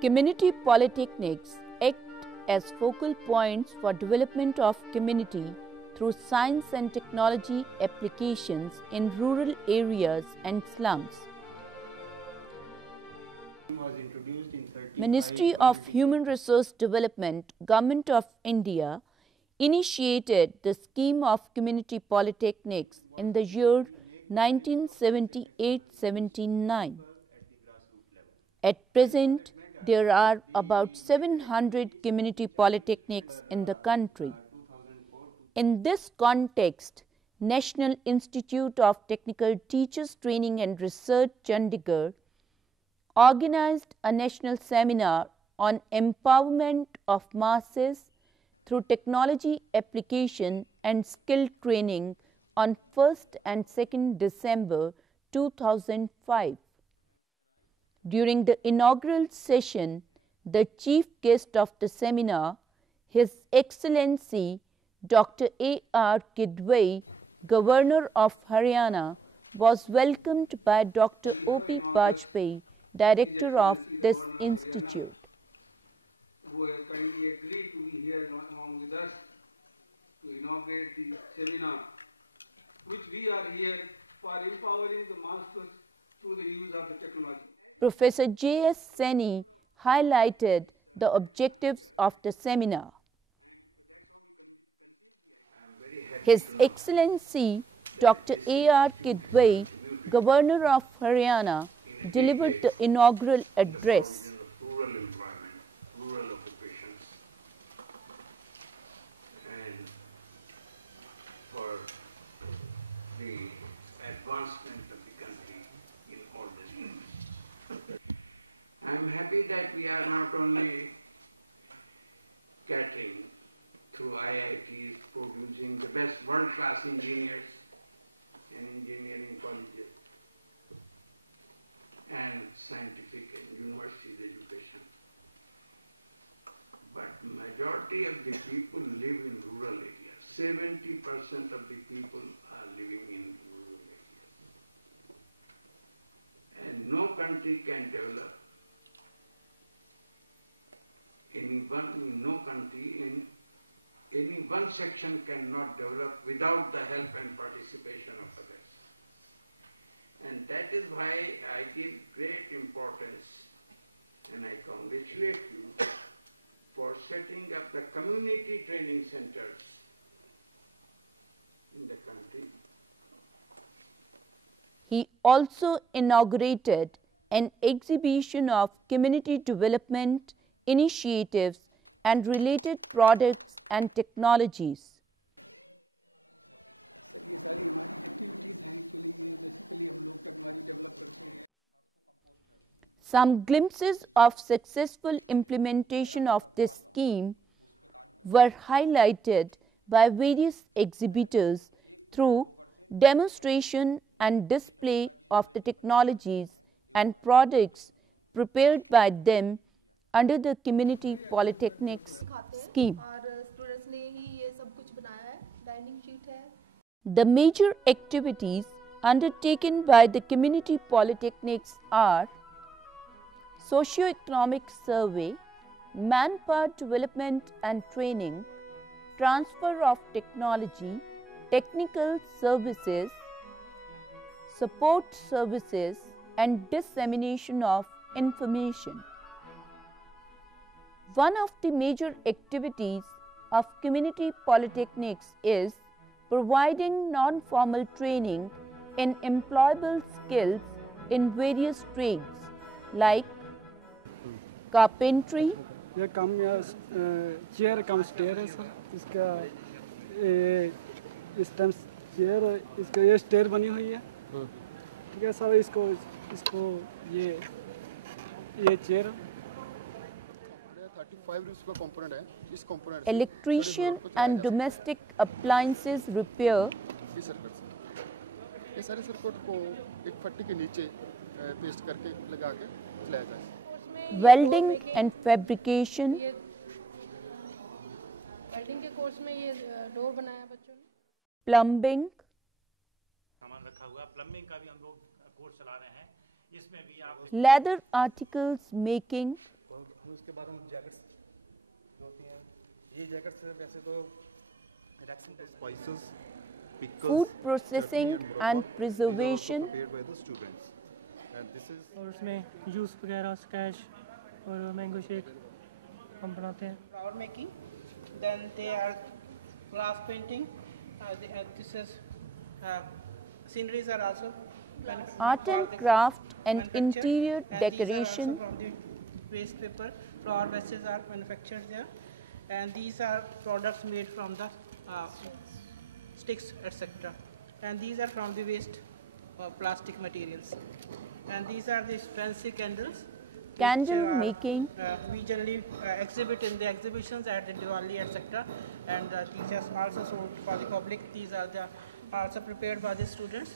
Community polytechnics act as focal points for development of community through science and technology applications in rural areas and slums. Ministry of Human Resource Development, Government of India, initiated the scheme of community polytechnics in the year 1978-79. At present, there are about 700 community polytechnics in the country. In this context, National Institute of Technical Teachers Training and Research, Chandigarh, organized a national seminar on empowerment of masses through technology application and skill training on 1st and 2nd December 2005. During the inaugural session, the chief guest of the seminar, His Excellency Dr. A.R. Kidwai, Governor of Haryana, was welcomed by Dr. O.P. Bajpai, Director of this institute. Who have kindly agreed to be here along with us to inaugurate the seminar, which we are here for empowering the masters through the use of the technology. Professor J.S. Saini highlighted the objectives of the seminar. His Excellency Dr. A.R. Kidwai, Governor of Haryana, delivered the inaugural address. Rural employment, rural occupations, and for the advancement of the country in all these fields. I am happy that we are not only catering through IITs, producing the best world-class engineers and engineering colleges and scientific and university education, but majority of the people live in rural areas. 70% of the people are living in rural areas. And no country can develop, no country in any one section cannot develop without the help and participation of others. And that is why I give great importance, and I congratulate you for setting up the community training centers in the country. He also inaugurated an exhibition of community development initiatives and related products and technologies. Some glimpses of successful implementation of this scheme were highlighted by various exhibitors through demonstration and display of the technologies and products prepared by them under the Community Polytechnics scheme. The major activities undertaken by the Community Polytechnics are socio-economic survey, manpower development and training, transfer of technology, technical services, support services, and dissemination of information. One of the major activities of community polytechnics is providing non-formal training in employable skills in various trades like carpentry, ये कम या chair कम stair है sir, इसका इस time chair इसका ये stair बनी हुई है, ठीक है सर, इसको ये chair electrician and domestic appliances repair, ये सारे सर्किट को एक पट्टी के नीचे पेस्ट करके लगा के चलाया जाए. welding and fabrication, वेल्डिंग के कोर्स में ये डोर बनाया बच्चों ने. plumbing, सामान रखा हुआ प्लम्बिंग का भी हम लोग कोर्स चला रहे हैं. इसमें भी आप leather articles making, जैकेट्स वैसे तो spices, food processing and preservation, prepared by the students, and this is और उसमें जूस वगैरह स्कैश और मैंगो शेक हम बनाते हैं. Flower making, then they are glass painting. This is sceneries are also art and craft and manufactured, interior and decoration, these are also from the waste paper. Flower vases are manufactured there, and these are products made from the sticks, etc. And these are from the waste plastic materials. And these are these fancy candles. candle making, We generally exhibit in the exhibitions at the Diwali, etc. And these are also sold for the public. These are also prepared by the students.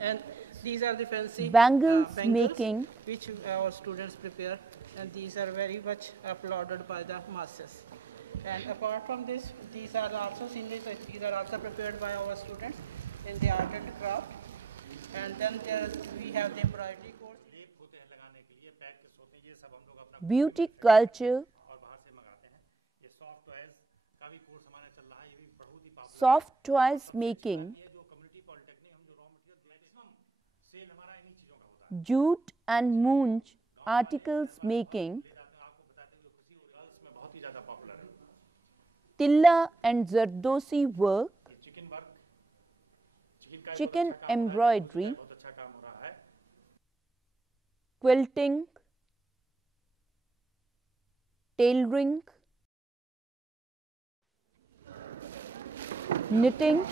And these are the fancy bangles bangles making, which our students prepare, and these are very much applauded by the masses. And apart from this, these are also sceneries. These are also prepared by our students in the art and craft. And then we have the embroidery course. beauty culture, soft toys making, jute and moonch articles making, tilla and zardosi work, chicken embroidery, quilting, tailoring, knitting,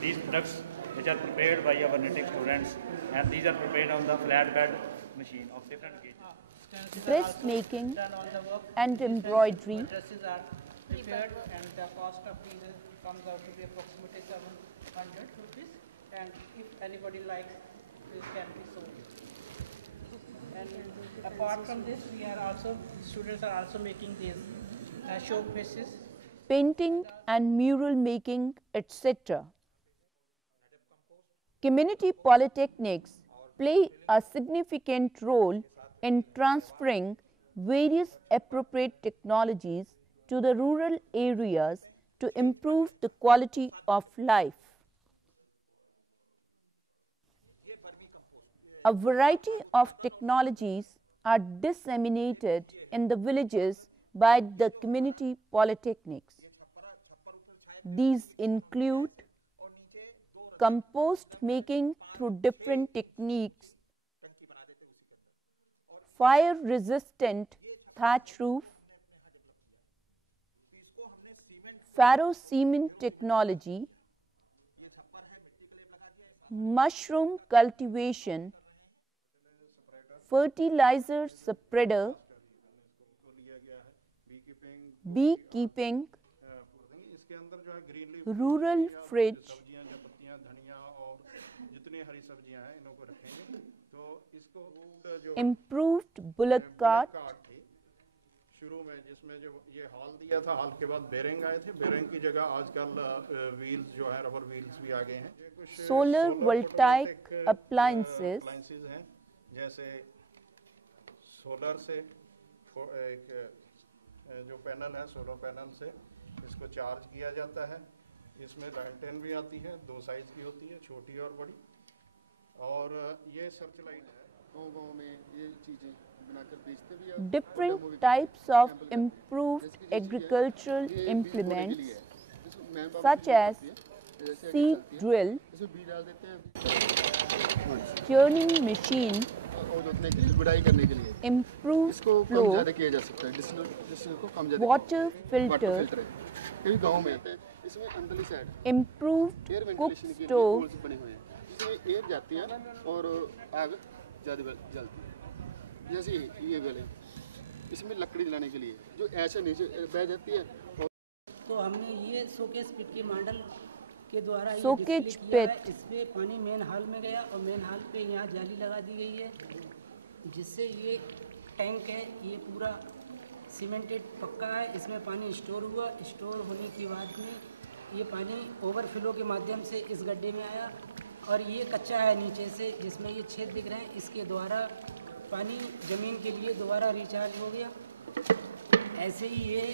These products which are prepared by our knitting students, and these are prepared on the flatbed machine of different gauges. dressmaking Done on the work. and embroidery, Dresses are prepared, and the cost of these comes out to be approximately 700 rupees. And if anybody likes, this can be sold. And apart from this, students are also making these showcases. painting and mural making, etc. Community polytechnics play a significant role in transferring various appropriate technologies to the rural areas to improve the quality of life. A variety of technologies are disseminated in the villages by the community polytechnics. These include compost making through different techniques, fire resistant thatch roof, farrow cement technology, mushroom cultivation, fertilizer spreader, beekeeping, rural fridge, improved bullock cart, शुरू में जिसमें जो ये hall दिया था, hall के बाद bearing आए थे, बेरिंग की जगह आजकल व्हील्स जो है रबर व्हील्स भी आ गए हैं. solar voltaic appliances, हैं, जैसे सोलर से एक जो पैनल है, सोलर पैनल से इसको चार्ज किया जाता है. इसमें लैंटेन भी आती है, 2 साइज की होती है, छोटी और बड़ी. और ये सर्च लाइट है. गाँव में ये चीज़ें बनाकर बेचते भी हैं. different types of improved agricultural implements such as seed drill, churning machine, गुड़ाई करने के लिए improved इसको कम flow, ज़्यादा किया जा सकता है. डिस्टिल को कम ज़्यादा water वाटर filter, फिल्टर है. कई गाँव में इसमें अंदरली side improved air cook ventilation के लिए stove, होल्स बने हुए हैं, जिसमें एयर जाती है और आग ज़्यादा जलती है. जैसे ये वाले इसमें लकड़ी जलाने के लिए जो ऐसे नीचे बह जाती है. तो हमने ये शोकेस पिट के मॉडल के द्वारा ये Showcase डिस्प्ले किया है. pit. इसमें पानी मेन हॉल में गया और मेन हॉल पे यहाँ जाली लगा दी गई है, जिससे ये टैंक है ये पूरा सीमेंटेड पक्का है. इसमें पानी स्टोर हुआ, स्टोर होने के बाद में ये पानी ओवरफ्लो के माध्यम से इस गड्ढे में आया और ये कच्चा है नीचे से, जिसमें ये छेद दिख रहे हैं. इसके द्वारा पानी ज़मीन के लिए दोबारा रिचार्ज हो गया ऐसे ही ये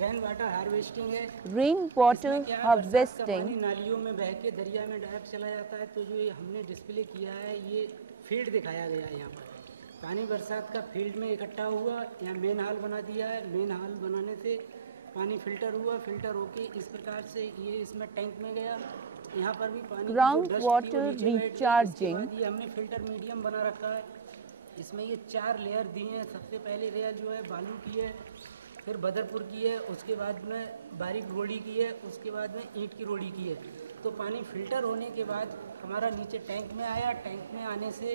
रेन वाटर हार्वेस्टिंग है। Rainwater इसमें क्या है, बरसात का harvesting. पानी नालियों में बह के दरिया में डायरेक्ट चला जाता है। तो जो ये हमने डिस्प्ले किया है, ये फील्ड दिखाया गया है। यहाँ पर पानी बरसात का फील्ड में इकट्ठा हुआ, यहाँ मेन हाल बना दिया है। मेन हाल बनाने से पानी फिल्टर हुआ, फिल्टर होके इस प्रकार से ये इसमें टैंक में गया। यहाँ पर भी पानी Ground water recharging. ये हमने फिल्टर मीडियम बना रखा है। इसमें ये 4 लेयर दिए हैं। सबसे पहले लेयर जो है बालू की है, फिर बदरपुर की है, उसके बाद में बारीक रोड़ी की है, उसके बाद में ईंट की रोड़ी की है। तो पानी फिल्टर होने के बाद हमारा नीचे टैंक में आया। टैंक में आने से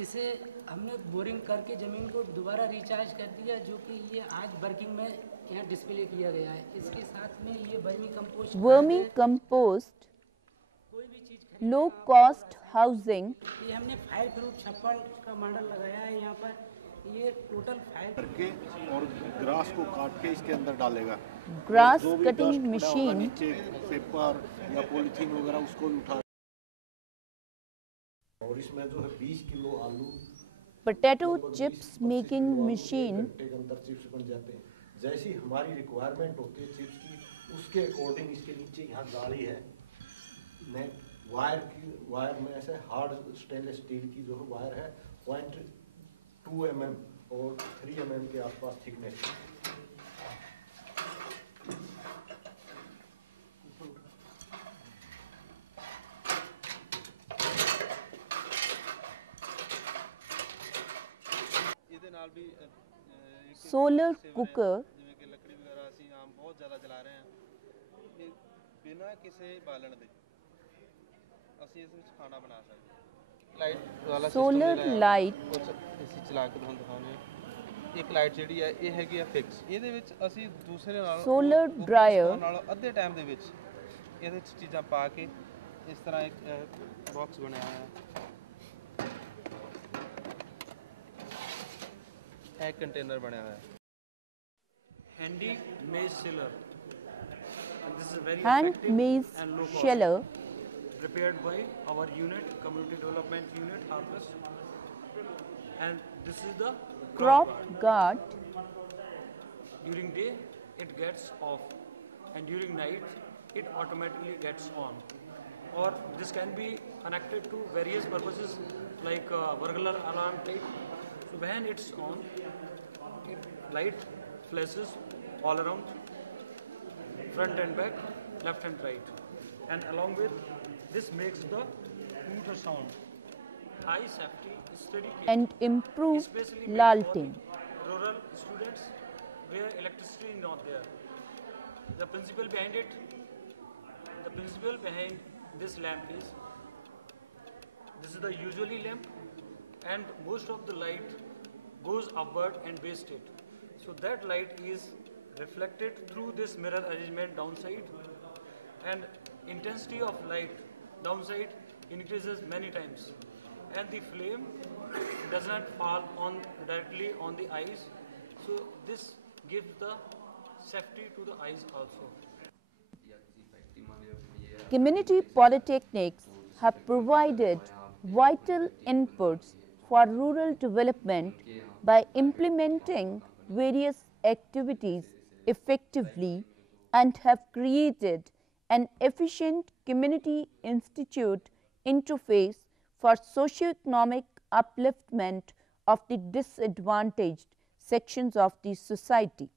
इसे हमने बोरिंग करके ज़मीन को दोबारा रिचार्ज कर दिया, जो कि ये आज वर्किंग में यहाँ डिस्प्ले किया गया है। इसके साथ में ये वर्मी कंपोस्ट, कोई भी चीज़ low cost housing. ये हमने फायर प्रूफ छप्पर का मॉडल लगाया है। यहाँ पर ये टोटल फायर करके और ग्रास को काट के इसके अंदर डालेगा। Grass जो भी cutting dust पड़ा होगा machine. नीचे पेपर या पॉलीथीन वगैरह उसको उठा, और इसमें जो है 20 किलो आलू, Potato chips making machine. घंटे के अंदर चिप्स बन जाते हैं। जैसी हमारी रिक्वायरमेंट होती है चिप्स की, उसके अकॉर्डिंग इसके नीचे यहाँ गाड़ी है, वायर में ऐसे हार्ड स्टेनलेस स्टील की जो है वायर है 0.2 mm और 3 mm के आसपास थिकनेस। Solar cooker. ਜਿਵੇਂ ਕਿ ਲੱਕੜੀ ਵਗੈਰਾ ਅਸੀਂ ਆਮ ਬਹੁਤ ਜ਼ਿਆਦਾ ਜਲਾ ਰਹੇ ਹਾਂ, ਇਹ ਬਿਨਾਂ ਕਿਸੇ ਬਾਲਣ ਦੇ ਅਸੀਂ ਇਸ ਵਿੱਚ ਖਾਣਾ ਬਣਾ ਸਕਦੇ ਹਾਂ। ਲਾਈਟ ਵਾਲਾ Solar light. ਅਸੀਂ ਚਲਾ ਕੇ ਤੁਹਾਨੂੰ ਦਿਖਾਉਂਦੇ ਹਾਂ। ਇੱਕ ਲਾਈਟ ਜਿਹੜੀ ਹੈ ਇਹ ਹੈਗੀ ਆ ਫਿਕਸ। ਇਹਦੇ ਵਿੱਚ ਅਸੀਂ ਦੂਸਰੇ ਨਾਲ Solar dryer. ਨਾਲ ਅੱਧੇ ਟਾਈਮ ਦੇ ਵਿੱਚ ਇਹਦੇ ਵਿੱਚ ਚੀਜ਼ਾਂ ਪਾ ਕੇ ਇਸ ਤਰ੍ਹਾਂ ਇੱਕ ਬਾਕਸ ਬਣਿਆ ਹੋਇਆ ਹੈ। एक कंटेनर बना हुआ है। Handy maize sheller. And this is very Hand effective maize and low cost. sheller. Prepared by our unit, community development unit, harvest. And this is the Crop guard. During day it gets off, and during night it automatically gets on. Or this can be connected to various purposes like burglar alarm type. So when it's on, light flashes all around, front and back, left and right, and along with this makes the hooter sound. High safety, steady care, And improved especially made lighting. for the rural students where electricity is not there. The principle behind this lamp is, this is the usually lamp, and most of the light goes upward and wasted. So that light is reflected through this mirror arrangement downside, and intensity of light downside increases many times, and the flame does not fall directly on the eyes. So this gives the safety to the eyes also. Community polytechnics have provided vital inputs for rural development by implementing various activities effectively and have created an efficient community institute interface for socio-economic upliftment of the disadvantaged sections of the society.